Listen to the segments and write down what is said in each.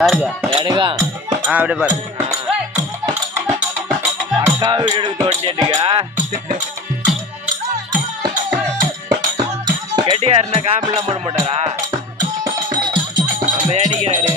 எடுக்கா. ஆ அப்படியே பாரு. அக்கா வீட்டுக்கு தோண்டிட்டுக்கா கெட்டியாருன்னா காமெடிலாம் போட மாட்டாரா? நம்ம ஏடிக்கிறாரு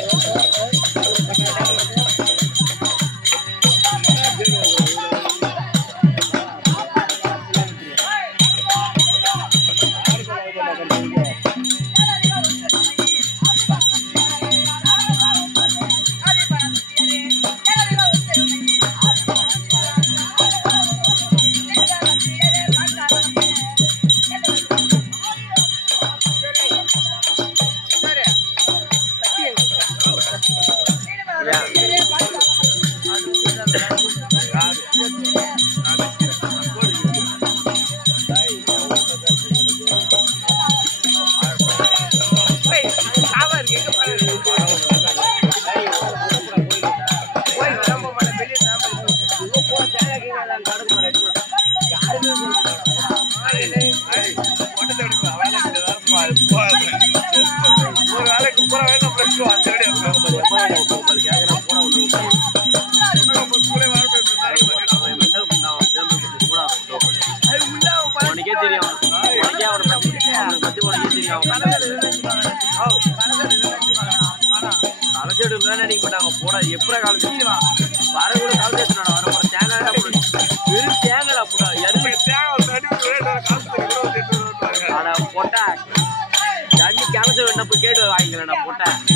உனக்கே தெரியும் உனக்கே அவனை பத்தி அவனை பத்தி உனக்கே தெரியும் கலச்செடு நினைக்க மாட்டாங்க போடா எப்படா காலத்து வர கூட காலத்து வர போட தேங்காய் வெறும் தேங்காய் போடா எதுவுமே போட்டா தண்ணி கிணச்ச வேணப்ப கேட்டு வாங்கிக்கலடா நான் போட்டேன்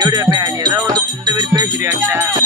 எப்படி வைப்பேன் நீ ஏதோ வந்து இந்த மாதிரி பேசுறியான்ட்ட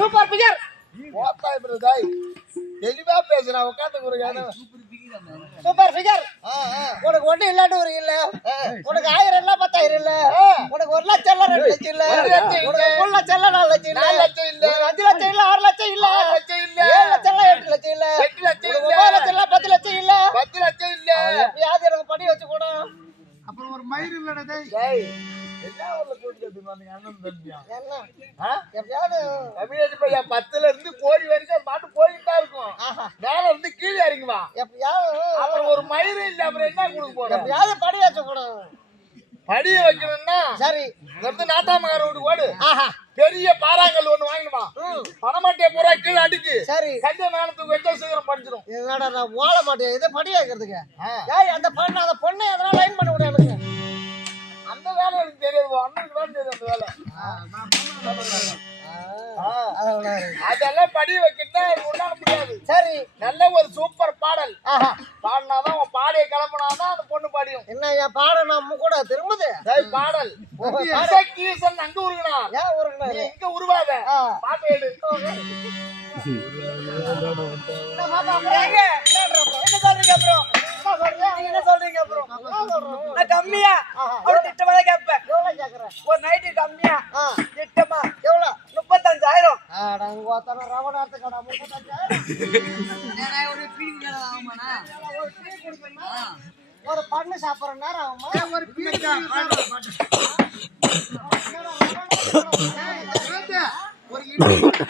சூப்பர் பிகர் தெளிவா பேசுறா உட்காந்து சூப்பர் ஃபிகர் உனக்கு ஒண்ணு இல்லாட்டு ஒரு இல்ல உனக்கு ஆயிரம் இல்ல பத்தாயிரம் இல்ல உனக்கு ஒரு லட்சம் இல்ல ரெண்டு லட்சம் இல்ல உனக்கு மூணு லட்சம் இல்ல நாலு லட்சம் இல்ல அஞ்சு லட்சம் இல்ல ஆறு இல்ல ஏழு லட்சம் இல்ல எப்படியாவது பத்துல இருந்து கோடி வரைக்கும் பாட்டு போயிட்டு தான் இருக்கும். மேல இருந்து கீழே இறங்குவா எப்படியாவது அப்புறம் ஒரு மயிறு இல்ல அப்புறம் என்ன கொடுக்க போறோம்? எப்படியாவது படி வச்சு கூட படிய வைக்கணும்னா சரி. இருந்து நாட்டாமகார வீட்டு ஓடு. ஆஹா. பெரிய பாறாங்கல் ஒண்ணு வாங்கணுமா பணமாட்டிய பூரா கீழே அடிச்சு சரி. கஞ்ச நேரத்துக்கு வச்சா சீக்கிரம் படிச்சிடும் என்னடா நான் ஓட மாட்டேன். இதை படி வைக்கிறதுக்கு. ஏய் அந்த பொண்ணு அந்த பொண்ணை எதனா லைன் பண்ணி விடு எனக்கு. அந்த வேலை எனக்கு தெரியாது. அண்ணனுக்கு தான் தெரியும் அந்த வேலை. ஆ. அதெல்லாம் படி வைக்கிட்டா உன்னால முடியாது. சரி. நல்ல ஒரு சூப்பர் பாடல். ஆஹா. பாடினாதான் உன் பாடிய கிளம்பினாதான் அந்த பொண்ணு பாடியும். என்ன என் பாடம் நம்ம கூட திரும்புது? பாடல். இசைக்கீசன் அங்க உருகுனா ஏன் நீ ஒரு இங்க உருவாத. பாட்டு எடு என்ன சொல்றீங்க அப்புறம் என்ன சொல்றீங்க நீங்க என்ன சொல்றீங்க அப்புறம். நான் கம்மியா. ஒரு திட்டமா தான் கேட்பேன். ஒரு நைட்டு கம்மியா? திட்டமா? எவ்வளவு? முப்பத்தஞ்சாயிரம். ஒரு பண்ணு சாப்பிடுற நேரம் ஆகுமா? ஒரு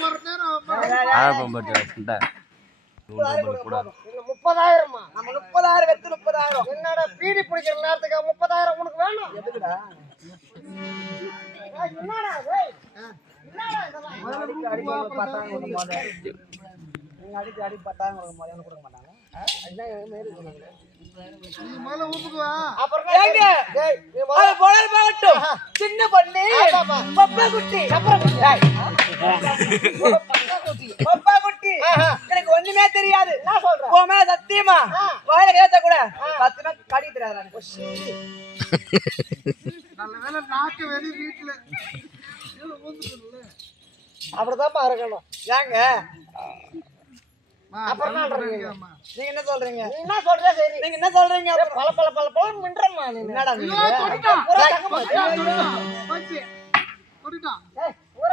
ஒரு நேரம் ஆகுமா? இல்ல முப்பதாயிரமா? நம்ம முப்பதாயிரம் வெத்து முப்பதாயிரம். என்னடா பீடி பிடிக்கிற நேரத்துக்கு முப்பதாயிரம் உனக்கு வேணும்? எதுக்குடா? என்னடா டேய்? என்னடா இதெல்லாம்? அடிக்க உங்களுக்கு பத்தாயிரம் கொடுக்க பத்தாயிரம் கொடுக்க மாட்டாங்க. சின்ன பண்ணி. பப்பா குட்டி. பப்பா குட்டி. ஆஹா. எனக்கு ஒண்ணுமே தெரியாது. என்ன சொல்ற? போமே சத்தியமா. வாயில கேட்ட கூட சத்தியமா கடிக்க தெரியாது. நல்ல வேளை நாக்கு வெளி வீட்டுல. அப்படிதான்ப்பா இருக்கணும். ஏங்க? அப்புறம். நீங்க என்ன சொல்றீங்க? நீ என்ன சொல்ற? சரி. நீங்க என்ன சொல்றீங்க? பல பல பல பல மின்றம்மா நீ. என்னடா நீங்க.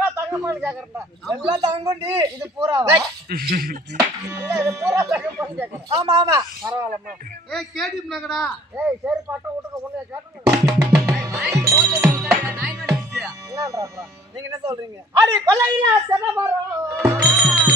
பூரா தங்கமா தொட்டுட்டான், தொட்டுட்டான். போச்சு. தொட்டுட்டான். ஏய், பூரா தங்கமான்னு கேக்குறேன்டா எல்லாம் தங்குண்டி இது பூராவா இல்ல, இது பூரா தங்கமான்னு கேக்குறேன் ஆமா ஆமா பரவாயில்லம்மா ஏய், கேடிஎம் நகரா. ஏய் சரி பட்டம் விட்டுக்க என்னன்றா அப்புறம் நீங்க என்ன சொல்றீங்க அடி கொல்லையில சென்ன மரம்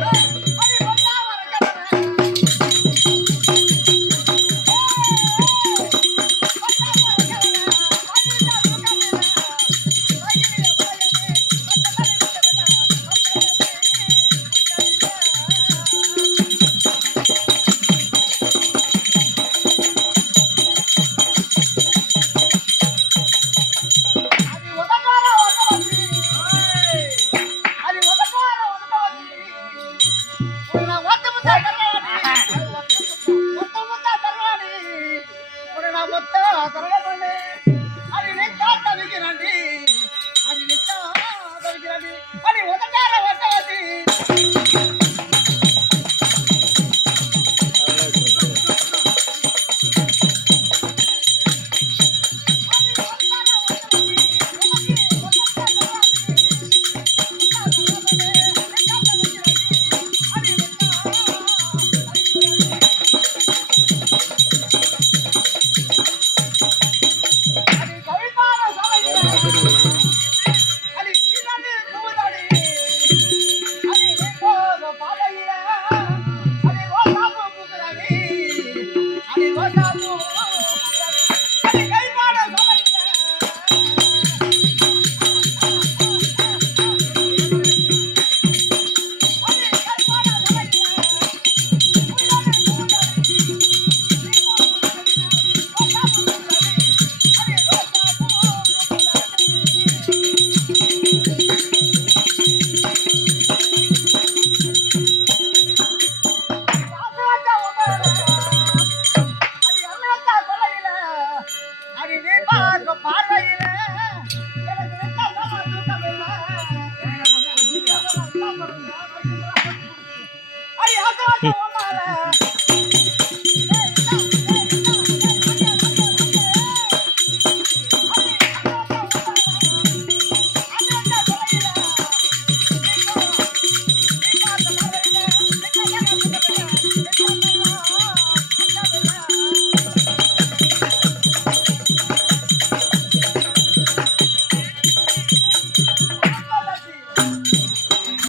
啊